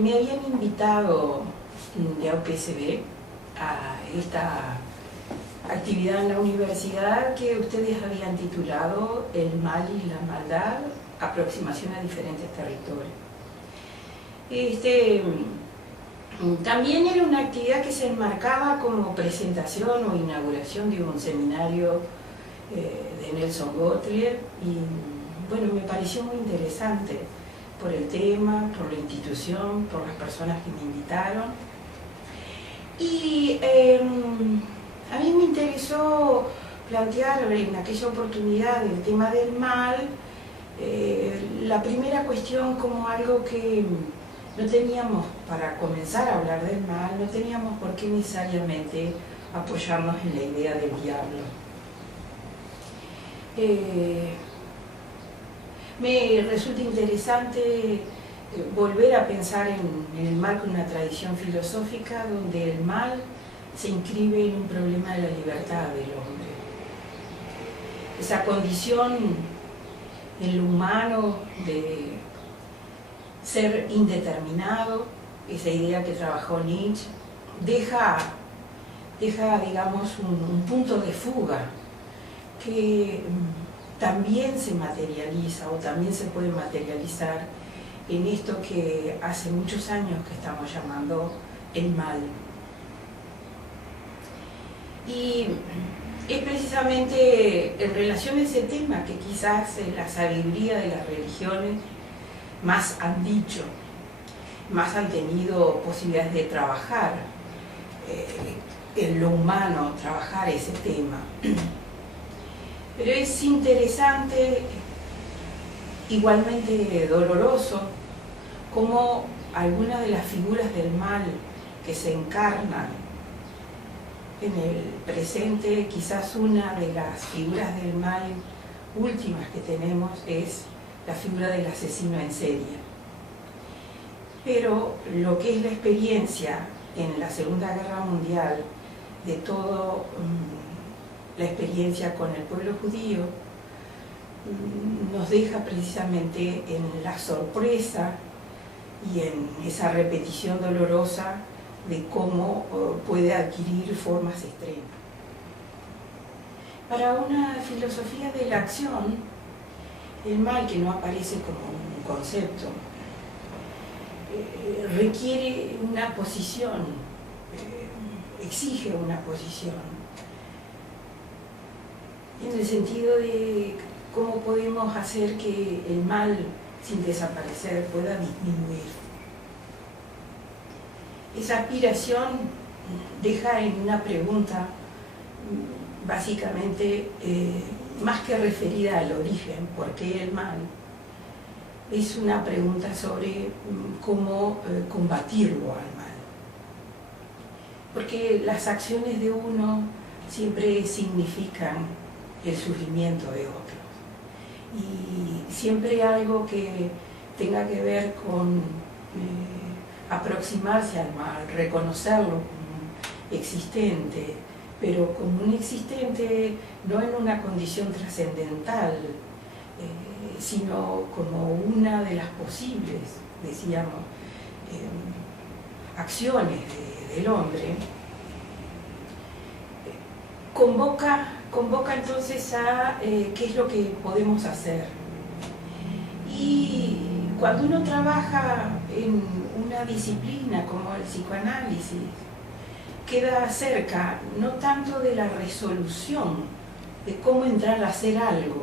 me habían invitado de UPCB a esta actividad en la universidad que ustedes habían titulado El mal y la maldad, aproximación a diferentes territorios. También era una actividad que se enmarcaba como presentación o inauguración de un seminario de Nelson Gottlieb, y bueno, me pareció muy interesante por el tema, por la institución, por las personas que me invitaron. Y a mí me interesó plantear en aquella oportunidad el tema del mal, la primera cuestión como algo que no teníamos, para comenzar a hablar del mal, no teníamos por qué necesariamente apoyarnos en la idea del diablo. Me resulta interesante volver a pensar en el mal con una tradición filosófica donde el mal se inscribe en un problema de la libertad del hombre. Esa condición en lo humano de ser indeterminado, esa idea que trabajó Nietzsche, deja digamos, un punto de fuga que también se materializa o también se puede materializar en esto que hace muchos años que estamos llamando el mal. Y es precisamente en relación a ese tema que quizás la sabiduría de las religiones más han dicho, más han tenido posibilidades de trabajar en lo humano, trabajar ese tema. Pero es interesante, igualmente doloroso, cómo algunas de las figuras del mal que se encarnan en el presente, quizás una de las figuras del mal últimas que tenemos es la figura del asesino en serie. Pero lo que es la experiencia en la Segunda Guerra Mundial, de toda la experiencia con el pueblo judío, nos deja precisamente en la sorpresa y en esa repetición dolorosa de cómo puede adquirir formas extremas. Para una filosofía de la acción, el mal, que no aparece como un concepto, requiere una posición, exige una posición, en el sentido de cómo podemos hacer que el mal, sin desaparecer, pueda disminuir. Esa aspiración deja en una pregunta básicamente más que referida al origen, ¿por qué el mal? Es una pregunta sobre cómo combatirlo al mal. Porque las acciones de uno siempre significan el sufrimiento de otros. Y siempre algo que tenga que ver con aproximarse al mal, reconocerlo como existente, pero como un existente no en una condición trascendental, sino como una de las posibles, decíamos, acciones del hombre, convoca entonces a qué es lo que podemos hacer. Y cuando uno trabaja en una disciplina como el psicoanálisis, queda cerca no tanto de la resolución, de cómo entrar a hacer algo,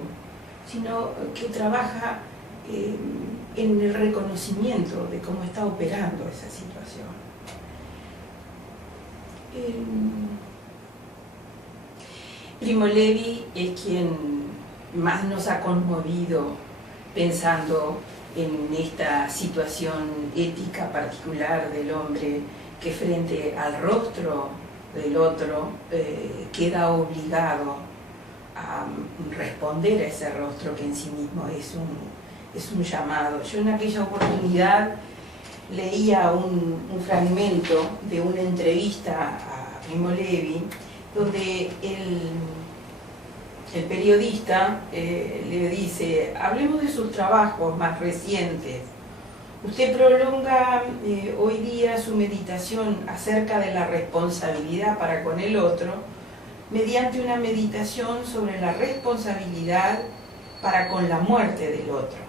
sino que trabaja en el reconocimiento de cómo está operando esa situación. Primo Levi es quien más nos ha conmovido pensando en esta situación ética particular del hombre que frente al rostro del otro queda obligado a responder a ese rostro que en sí mismo es un llamado. Yo en aquella oportunidad leía un fragmento de una entrevista a Primo Levi, donde el periodista le dice: hablemos de sus trabajos más recientes, Usted prolonga hoy día su meditación acerca de la responsabilidad para con el otro mediante una meditación sobre la responsabilidad para con la muerte del otro.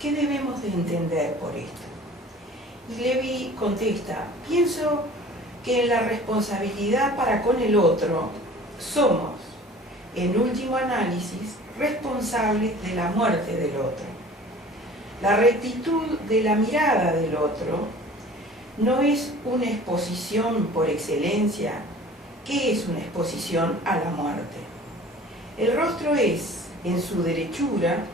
¿Qué debemos de entender por esto? Y Levi contesta, pienso que en la responsabilidad para con el otro somos, en último análisis, responsables de la muerte del otro. La rectitud de la mirada del otro no es una exposición por excelencia. ¿Qué es una exposición a la muerte? El rostro es, en su derechura,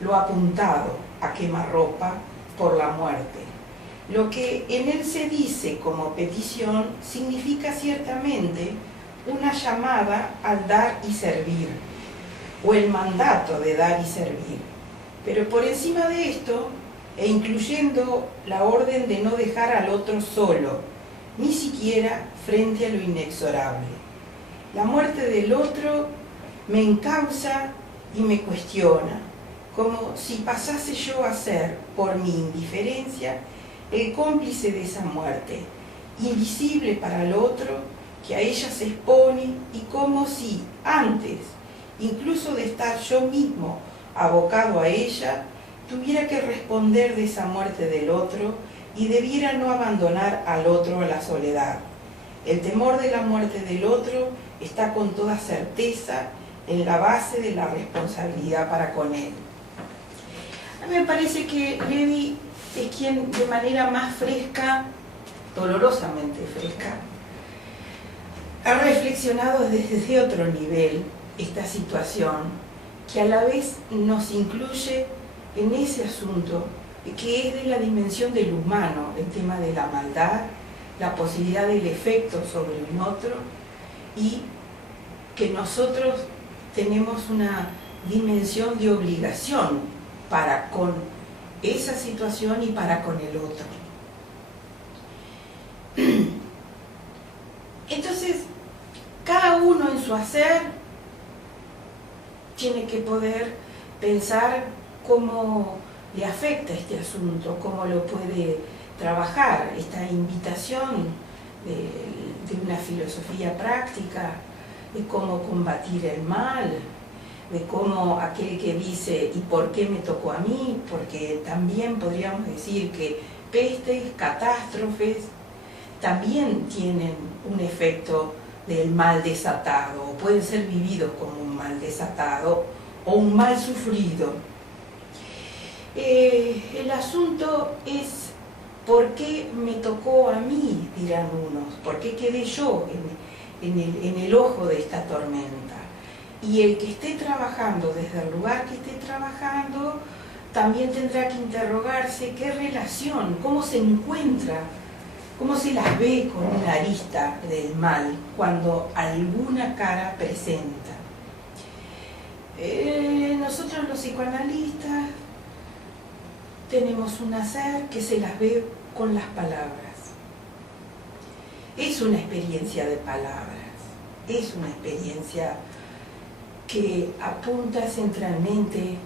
lo apuntado a quemarropa por la muerte. Lo que en él se dice como petición significa ciertamente una llamada al dar y servir, o el mandato de dar y servir. Pero por encima de esto, e incluyendo la orden de no dejar al otro solo, ni siquiera frente a lo inexorable. La muerte del otro me encausa y me cuestiona, como si pasase yo a ser, por mi indiferencia, el cómplice de esa muerte, invisible para el otro, que a ella se expone, y como si antes, incluso de estar yo mismo abocado a ella, tuviera que responder de esa muerte del otro y debiera no abandonar al otro a la soledad. El temor de la muerte del otro está con toda certeza en la base de la responsabilidad para con él. A mí me parece que Levi es quien de manera más fresca, dolorosamente fresca, ha reflexionado desde otro nivel esta situación, que a la vez nos incluye en ese asunto que es de la dimensión del humano, el tema de la maldad, la posibilidad del efecto sobre un otro, y que nosotros tenemos una dimensión de obligación para con esa situación y para con el otro. Entonces, cada uno en su hacer tiene que poder pensar cómo le afecta este asunto, cómo lo puede trabajar, esta invitación de una filosofía práctica, de cómo combatir el mal, de cómo aquel que dice ¿y por qué me tocó a mí? Porque también podríamos decir que pestes, catástrofes, también tienen un efecto del mal desatado, o pueden ser vividos como un mal desatado o un mal sufrido. El asunto es ¿por qué me tocó a mí?, dirán unos, ¿por qué quedé yo en el ojo de esta tormenta? Y el que esté trabajando desde el lugar que esté trabajando también tendrá que interrogarse qué relación, cómo se encuentra, cómo se las ve con una arista del mal cuando alguna cara presenta. Nosotros los psicoanalistas tenemos un hacer que se las ve con las palabras. Es una experiencia de palabras, es una experiencia que apunta centralmente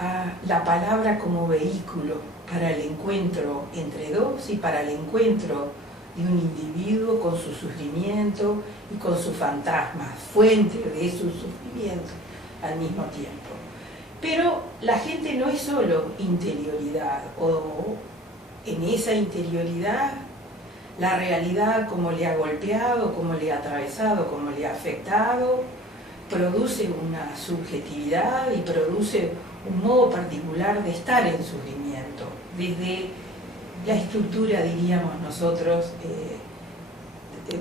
a la palabra como vehículo para el encuentro entre dos y para el encuentro de un individuo con su sufrimiento y con sus fantasmas, fuente de su sufrimiento al mismo tiempo. Pero la gente no es solo interioridad, o en esa interioridad la realidad como le ha golpeado, como le ha atravesado, como le ha afectado, produce una subjetividad y produce un modo particular de estar en sufrimiento, desde la estructura, diríamos nosotros,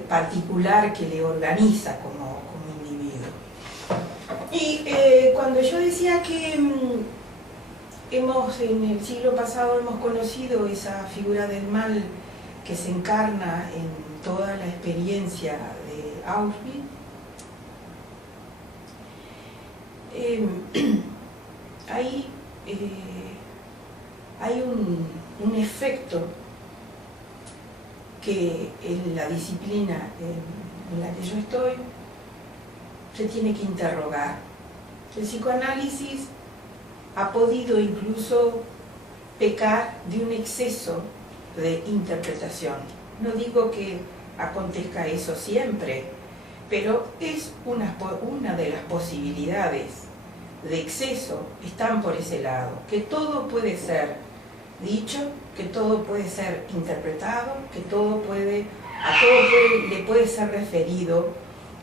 particular que le organiza como individuo. Y cuando yo decía que en el siglo pasado hemos conocido esa figura del mal que se encarna en toda la experiencia de Auschwitz, ahí hay un efecto que en la disciplina en la que yo estoy se tiene que interrogar. El psicoanálisis ha podido incluso pecar de un exceso de interpretación. No digo que acontezca eso siempre, pero es una de las posibilidades de exceso, están por ese lado, que todo puede ser dicho, que todo puede ser interpretado, que a todo le puede ser referido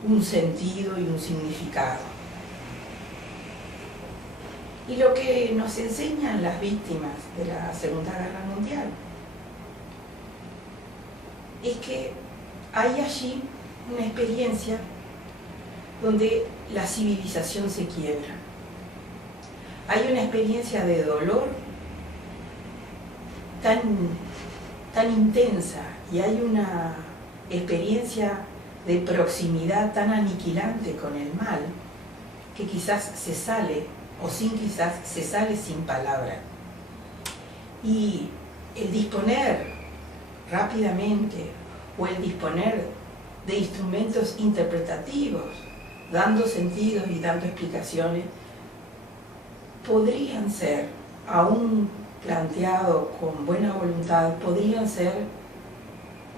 un sentido y un significado. Y lo que nos enseñan las víctimas de la Segunda Guerra Mundial es que hay allí una experiencia donde la civilización se quiebra. Hay una experiencia de dolor tan intensa y hay una experiencia de proximidad tan aniquilante con el mal que quizás se sale sin palabra. Y el disponer rápidamente o el disponer de instrumentos interpretativos, dando sentidos y dando explicaciones, podrían ser, aún planteado con buena voluntad, podrían ser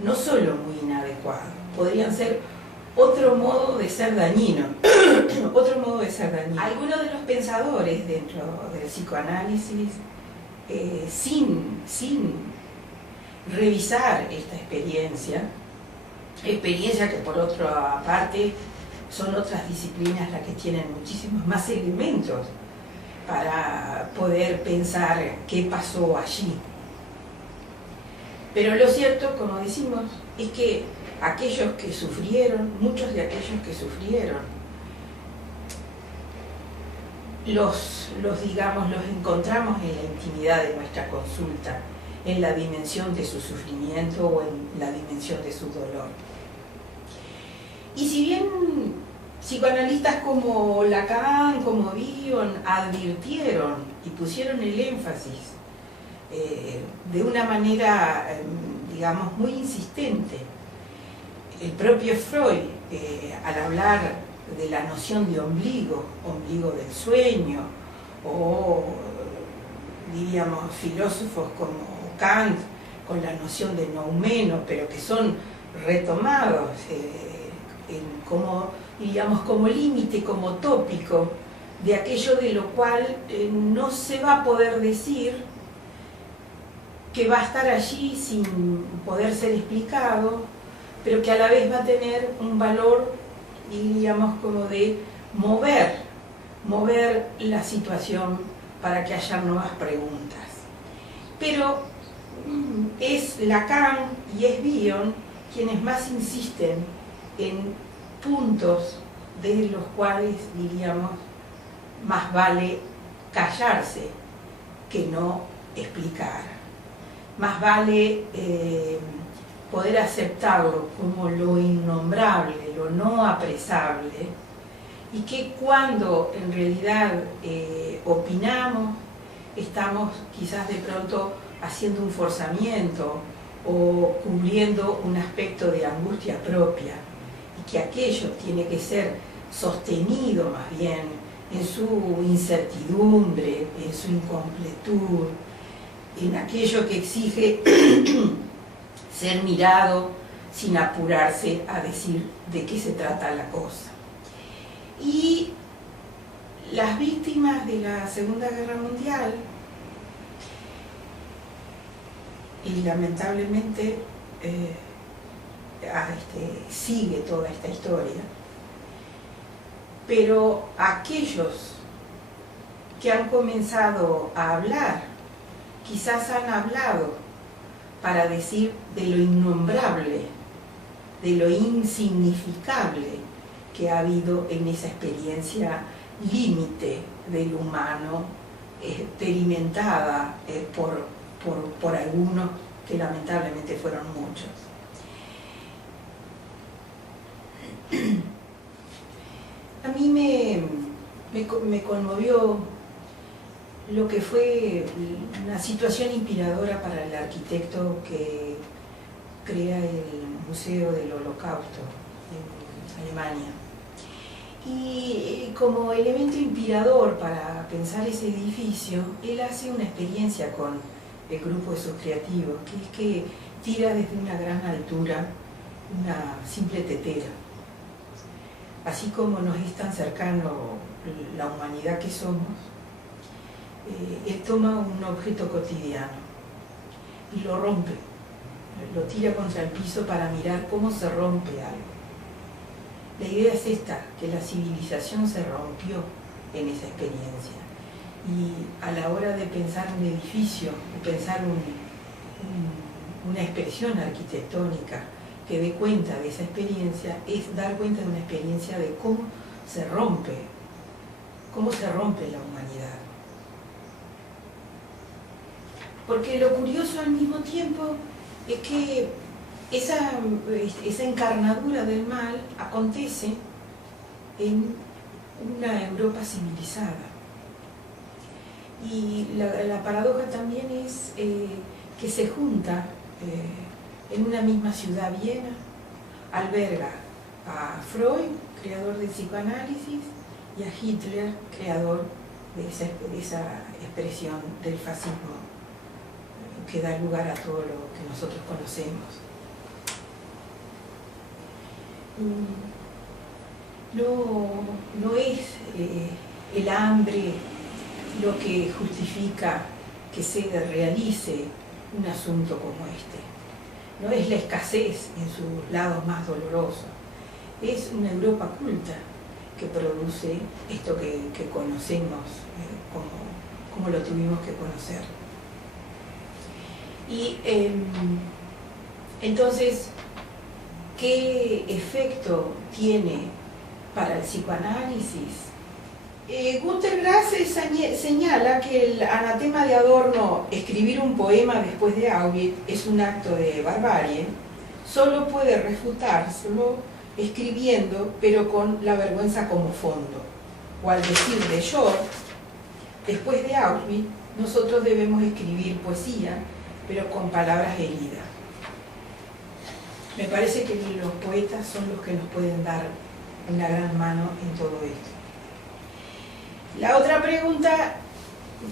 no solo muy inadecuados, podrían ser otro modo de ser dañino, otro modo de ser dañino. Algunos de los pensadores dentro del psicoanálisis, sin revisar esta experiencia que por otra parte son otras disciplinas las que tienen muchísimos más elementos para poder pensar qué pasó allí. Pero lo cierto, como decimos, es que aquellos que sufrieron, muchos de aquellos que sufrieron, los encontramos en la intimidad de nuestra consulta, en la dimensión de su sufrimiento o en la dimensión de su dolor. Y si bien psicoanalistas como Lacan, como Bion, advirtieron y pusieron el énfasis de una manera, digamos, muy insistente, el propio Freud, al hablar de la noción de ombligo del sueño, o diríamos filósofos como Kant con la noción de noumeno, pero que son retomados como límite, como tópico de aquello de lo cual no se va a poder decir, que va a estar allí sin poder ser explicado, pero que a la vez va a tener un valor, diríamos, como de mover la situación para que haya nuevas preguntas. Pero es Lacan y es Bion quienes más insisten en puntos de los cuales, diríamos, más vale callarse que no explicar. Más vale poder aceptarlo como lo innombrable, lo no apresable, y que cuando en realidad opinamos, estamos quizás de pronto haciendo un forzamiento o cubriendo un aspecto de angustia propia, y que aquello tiene que ser sostenido más bien en su incertidumbre, en su incompletud, en aquello que exige ser mirado sin apurarse a decir de qué se trata la cosa. Y las víctimas de la Segunda Guerra Mundial, y lamentablemente sigue toda esta historia, pero aquellos que han comenzado a hablar, quizás han hablado para decir de lo innombrable, de lo insignificable que ha habido en esa experiencia límite del humano, experimentada por algunos que lamentablemente fueron muchos. A mí me conmovió lo que fue una situación inspiradora para el arquitecto que crea el Museo del Holocausto en Alemania. Y como elemento inspirador para pensar ese edificio, él hace una experiencia con el grupo de sus creativos, que es que tira desde una gran altura una simple tetera. Así como nos es tan cercano la humanidad que somos, él toma un objeto cotidiano y lo rompe, lo tira contra el piso para mirar cómo se rompe algo. La idea es esta, que la civilización se rompió en esa experiencia. Y a la hora de pensar un edificio, de pensar una expresión arquitectónica que dé cuenta de esa experiencia, es dar cuenta de una experiencia de cómo se rompe la humanidad. Porque lo curioso al mismo tiempo es que esa encarnadura del mal acontece en una Europa civilizada. Y la paradoja también es que se junta en una misma ciudad, Viena, alberga a Freud, creador del psicoanálisis, y a Hitler, creador de esa expresión del fascismo que da lugar a todo lo que nosotros conocemos. No es el hambre lo que justifica que se realice un asunto como este. No es la escasez en sus lados más dolorosos. Es una Europa culta que produce esto que conocemos como lo tuvimos que conocer. Y entonces, ¿qué efecto tiene para el psicoanálisis? Günter Grass señala que el anatema de Adorno, escribir un poema después de Auschwitz, es un acto de barbarie, solo puede refutárselo escribiendo, pero con la vergüenza como fondo. O al decir de Shore, después de Auschwitz, nosotros debemos escribir poesía, pero con palabras heridas. Me parece que los poetas son los que nos pueden dar una gran mano en todo esto. La otra pregunta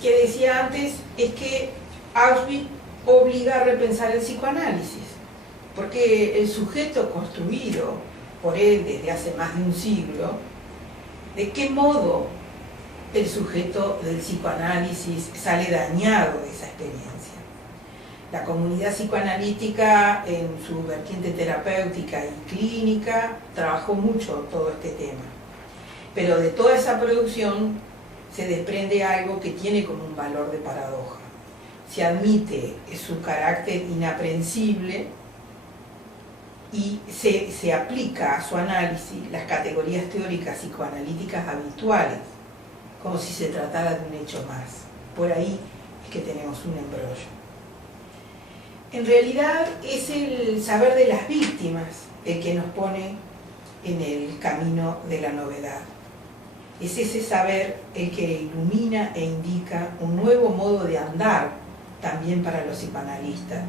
que decía antes es que Auschwitz obliga a repensar el psicoanálisis, porque el sujeto construido por él desde hace más de un siglo, ¿de qué modo el sujeto del psicoanálisis sale dañado de esa experiencia? La comunidad psicoanalítica en su vertiente terapéutica y clínica trabajó mucho todo este tema, pero de toda esa producción se desprende algo que tiene como un valor de paradoja. Se admite su carácter inaprensible y se aplica a su análisis las categorías teóricas psicoanalíticas habituales, como si se tratara de un hecho más. Por ahí es que tenemos un embrollo. En realidad es el saber de las víctimas el que nos pone en el camino de la novedad. Es ese saber el que ilumina e indica un nuevo modo de andar también para los psicoanalistas.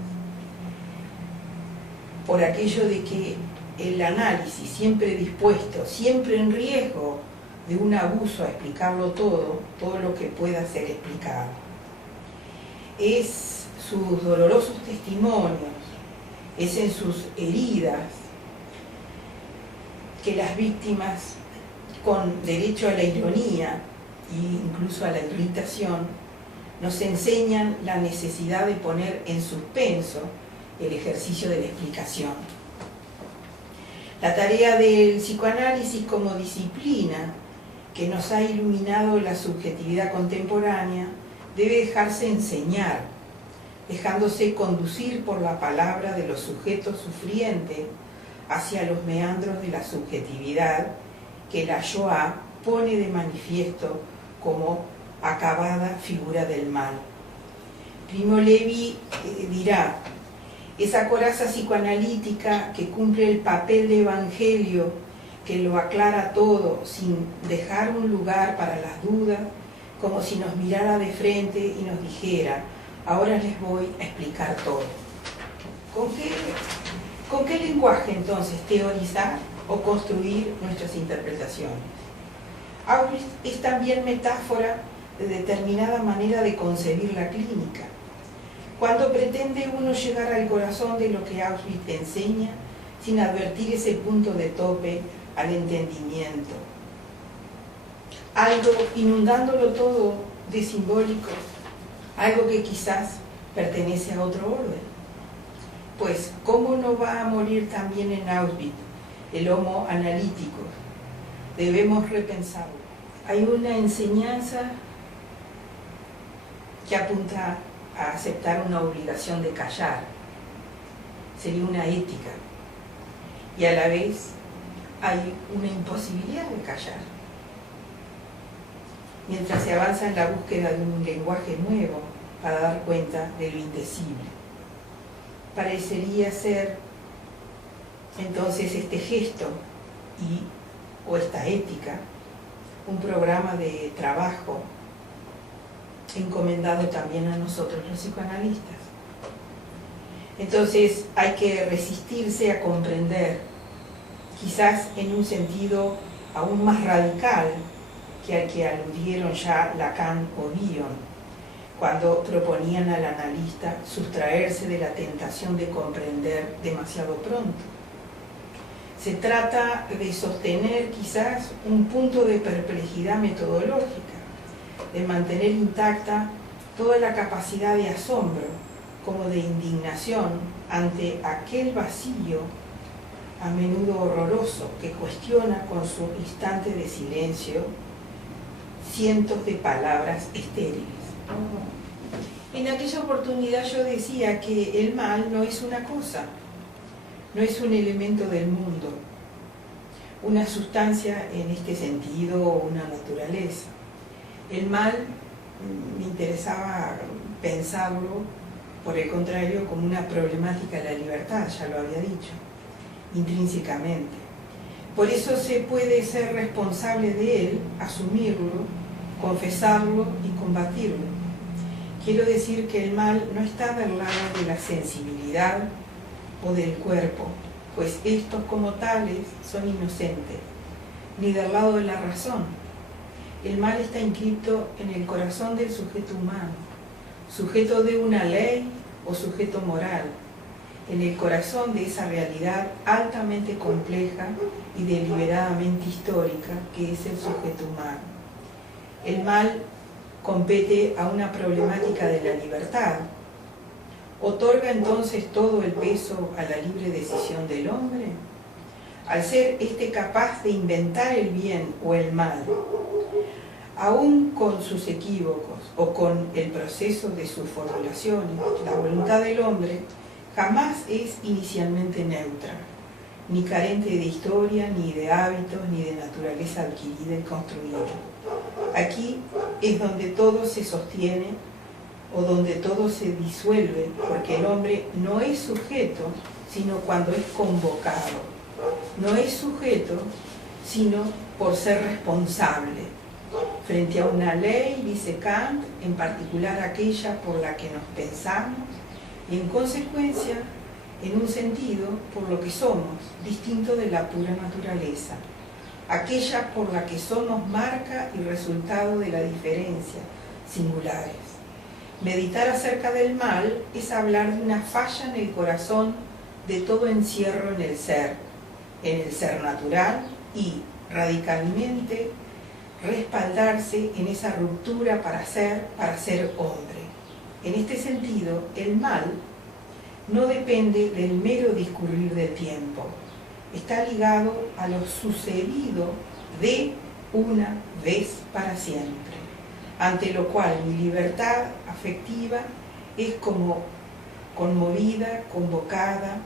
Por aquello de que el análisis, siempre dispuesto, siempre en riesgo de un abuso a explicarlo todo lo que pueda ser explicado, es sus dolorosos testimonios, es en sus heridas que las víctimas, con derecho a la ironía e incluso a la irritación, nos enseñan la necesidad de poner en suspenso el ejercicio de la explicación. La tarea del psicoanálisis como disciplina que nos ha iluminado la subjetividad contemporánea debe dejarse enseñar, dejándose conducir por la palabra de los sujetos sufrientes hacia los meandros de la subjetividad que la Shoah pone de manifiesto como acabada figura del mal. Primo Levi dirá: esa coraza psicoanalítica que cumple el papel de evangelio, que lo aclara todo sin dejar un lugar para las dudas, como si nos mirara de frente y nos dijera: ahora les voy a explicar todo. ¿Con qué lenguaje entonces teorizar o construir nuestras interpretaciones? Auschwitz es también metáfora de determinada manera de concebir la clínica. Cuando pretende uno llegar al corazón de lo que Auschwitz enseña, sin advertir ese punto de tope al entendimiento. Algo inundándolo todo de simbólico, algo que quizás pertenece a otro orden. Pues, ¿cómo no va a morir también en Auschwitz el homo analítico? Debemos repensarlo. Hay una enseñanza que apunta a aceptar una obligación de callar. Sería una ética. Y a la vez hay una imposibilidad de callar. Mientras se avanza en la búsqueda de un lenguaje nuevo para dar cuenta de lo indecible. Parecería ser entonces este gesto o esta ética un programa de trabajo encomendado también a nosotros los psicoanalistas. Entonces hay que resistirse a comprender, quizás en un sentido aún más radical que al que aludieron ya Lacan o Bion, cuando proponían al analista sustraerse de la tentación de comprender demasiado pronto. Se trata de sostener quizás un punto de perplejidad metodológica, de mantener intacta toda la capacidad de asombro, como de indignación ante aquel vacío, a menudo horroroso, que cuestiona con su instante de silencio cientos de palabras estériles. En aquella oportunidad yo decía que el mal no es una cosa, no es un elemento del mundo, una sustancia en este sentido, una naturaleza. El mal me interesaba pensarlo, por el contrario, como una problemática de la libertad, ya lo había dicho, intrínsecamente. Por eso se puede ser responsable de él, asumirlo, confesarlo y combatirlo. Quiero decir que el mal no está del lado de la sensibilidad o del cuerpo, pues estos como tales son inocentes, ni del lado de la razón. El mal está inscrito en el corazón del sujeto humano, sujeto de una ley o sujeto moral, en el corazón de esa realidad altamente compleja y deliberadamente histórica que es el sujeto humano. El mal compete a una problemática de la libertad. ¿Otorga entonces todo el peso a la libre decisión del hombre? Al ser éste capaz de inventar el bien o el mal, aún con sus equívocos o con el proceso de sus formulaciones, la voluntad del hombre jamás es inicialmente neutra, ni carente de historia, ni de hábitos, ni de naturaleza adquirida y construida. Aquí es donde todo se sostiene o donde todo se disuelve, porque el hombre no es sujeto, sino cuando es convocado. No es sujeto, sino por ser responsable. Frente a una ley, dice Kant, en particular aquella por la que nos pensamos, y en consecuencia, en un sentido, por lo que somos, distinto de la pura naturaleza. Aquella por la que somos marca y resultado de la diferencia, singulares. Meditar acerca del mal es hablar de una falla en el corazón de todo encierro en el ser natural y, radicalmente, respaldarse en esa ruptura para ser hombre. En este sentido, el mal no depende del mero discurrir del tiempo, está ligado a lo sucedido de una vez para siempre, ante lo cual mi libertad afectiva es como conmovida, convocada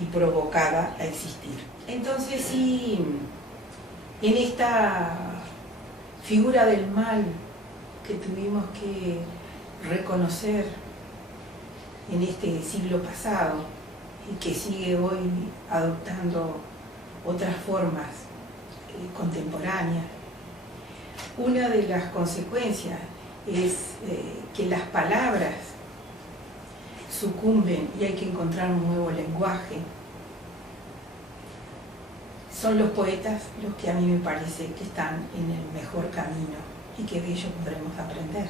y provocada a existir. Entonces, sí, en esta figura del mal que tuvimos que reconocer en este siglo pasado y que sigue hoy adoptando otras formas contemporáneas, una de las consecuencias es que las palabras sucumben y hay que encontrar un nuevo lenguaje. Son los poetas los que a mí me parece que están en el mejor camino y que de ellos podremos aprender.